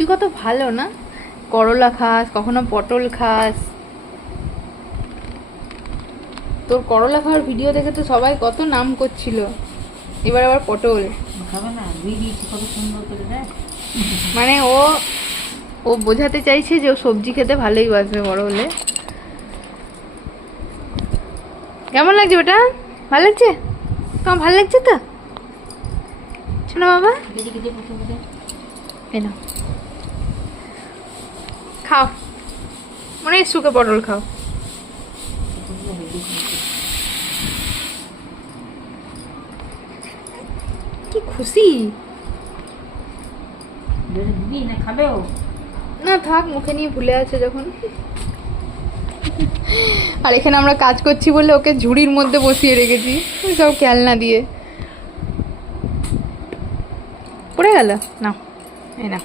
তুই কত ভালো না, করলা খাস, কখনো পটল খাস। তোর করলা খাওয়ার ভিডিও দেখে তো সবাই কত নাম করছিল, এবার আবার পটল খাবে না, ধুই দিয়েছি কত সুন্দর করে দেখ। মানে ও ও বোঝাতে চাইছে যে ও সবজি খেতে ভালোই বাসবে বড় হলে। কেমন লাগছে ওটা? ভালো লাগছে? তোমার ভালো লাগছে তো শোনো বাবা? কেটে কেটে প্রথমে দেখ। এই নাও, খাও, মনে হয় শুকে পটল খাও। কি খুশি! দিবি না খাবে ও? না থাক, মুখে নিয়ে ভুলে আছে যখন। আর এখানে আমরা কাজ করছি বলে ওকে ঝুড়ির মধ্যে বসিয়ে রেখেছি সব খেলনা দিয়ে। পড়ে গেল না, এই না।